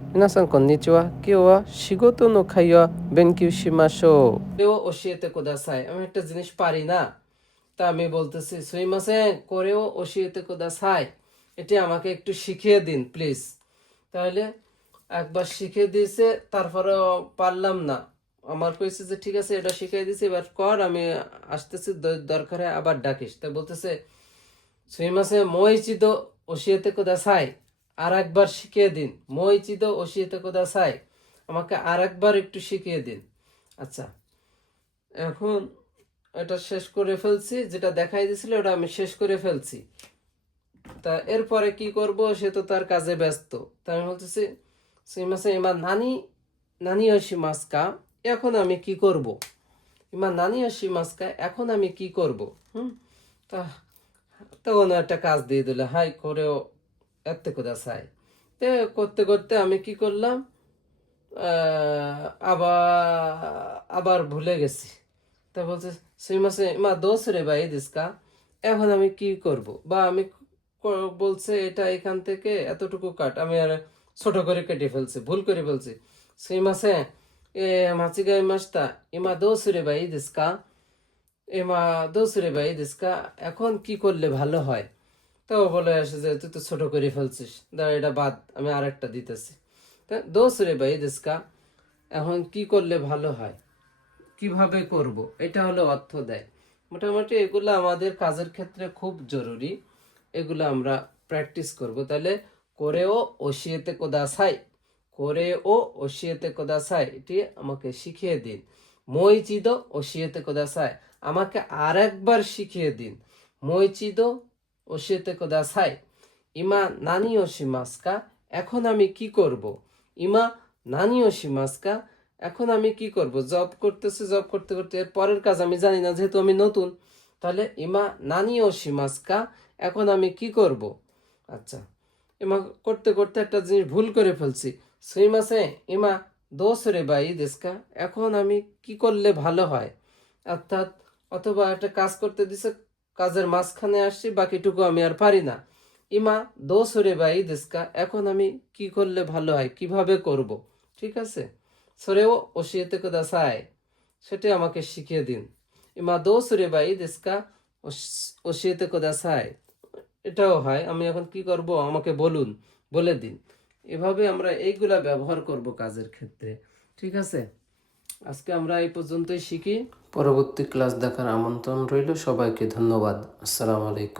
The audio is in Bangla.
皆さんこんにちは。今日は仕事の会話勉強しましょう。これを教えてください。আমি একটা জিনিস পারি না তা আমি বলতেছি সুইমাসেন করেও ওশিয়েতে কোদাসাই এটি আমাকে একটু শিখিয়ে দিন প্লিজ তাহলে একবার শিখিয়ে দিয়েছে তারপরেও পারলাম না আমার কইছে যে ঠিক আছে এটা শিখিয়ে দিয়েছে এবার কর আমি আসতেছি দ- দরকারে আবার ডাকিস তা বলতেছে সুইমাসে মইচিদ ওশিয়েতে কোদাসাই আর একবার শিখিয়ে দিন। মই মইচিদ ওশিয়েতে কোদাসাই আমাকে আর একবার একটু শিখিয়ে দিন। আচ্ছা এখন এটা শেষ করে ফেলছি। যেটা দেখাই দিছিল, ওটা আমি শেষ করে ফেলছি। তা এরপরে কি করব, সে তো তার কাজে ব্যস্ত। তা আমি বলতেছি সুইমাসে এবার নানি নানি আসি মাস্কা, এখন আমি কি করব? ইমা নানি আসি মাস্কা, এখন আমি কি করব? হুম? তা তখন একটা কাজ দিয়ে দিল। হাই, করেও এতে কোথা তে করতে করতে আমি কি করলাম আবার আবার ভুলে গেছি। তা বলছে, সেই মাসে মা দোষ রে ভাই দিসকা, এখন আমি কি করব? বা আমি বলছে, এটা এখান থেকে এতটুকু কাট, আমি আর ছোট করে কেটে ফেলছি, ভুল করে ফেলছি। সেই মাসে, এ মাছিগাই মাসটা এমা দোষ রে ভাই দিসকা এমা দোষ রে ভাই দিসকা, এখন কি করলে ভালো হয়? তো বলে আসে যে, তুই তো ছোট করে ফেলছিস। দাঁড়া, এটা বাদ, আমি আর একটা দিতেছি। তা দোষ রে ভাই দিসকা এখন কি করলে ভালো হয়? কীভাবে করব? এটা হলো অর্থ দেয়। মোটামুটি এগুলো আমাদের কাজের ক্ষেত্রে খুব জরুরি। এগুলো আমরা প্র্যাকটিস করব। তাহলে করেও ওশিয়েতে কোদাসাই করেও ওশিয়েতে কোদাসাই এটি আমাকে শিখিয়ে দিন। মইচিদ ওশিয়েতে কোদাসাই আমাকে আর একবার শিখিয়ে দিন। মইচিদ ওশিয়েতে কোদাসাই ইমা নানি ওশিমাস্কা এখন আমি কি করব? ইমা নানি ওশিমাস্কা এখন আমি কি করব? জব করতেছে, জব করতে করতে পরের কাজ আমি জানি না, যেহেতু আমি নতুন। তাহলে ইমা নানি ও সীমাস্কা এখন আমি কি করব? আচ্ছা ইমা করতে করতে একটা জিনিস ভুল করে ফেলছি। সুইমাসে ইমা দোষ রে বাই দেশকা? এখন আমি কি করলে ভালো হয়? অর্থাৎ, অথবা একটা কাজ করতে দিছে কাজের মাঝখানে আসছি, বাকিটুকু আমি আর পারি না। ইমা দোষ রে বাই দেশকা এখন আমি কি করলে ভালো হয়, কীভাবে করব? ঠিক আছে? সরেও ওশিয়েতে কোদাসাই সেটি আমাকে শিখিয়ে দিন। ইমা দোষ রে বাই দেশকা ওশিয়েতে কোদাসাই এটাও হয়, আমি এখন কি করব, আমাকে বলুন, বলে দিন। এভাবে আমরা এইগুলা ব্যবহার করব কাজের ক্ষেত্রে। ঠিক আছে? আজকে আমরা এই পর্যন্তই শিখি। পরবর্তী ক্লাস দেখার আমন্ত্রণ রইল। সবাইকে ধন্যবাদ। আসসালামু আলাইকুম।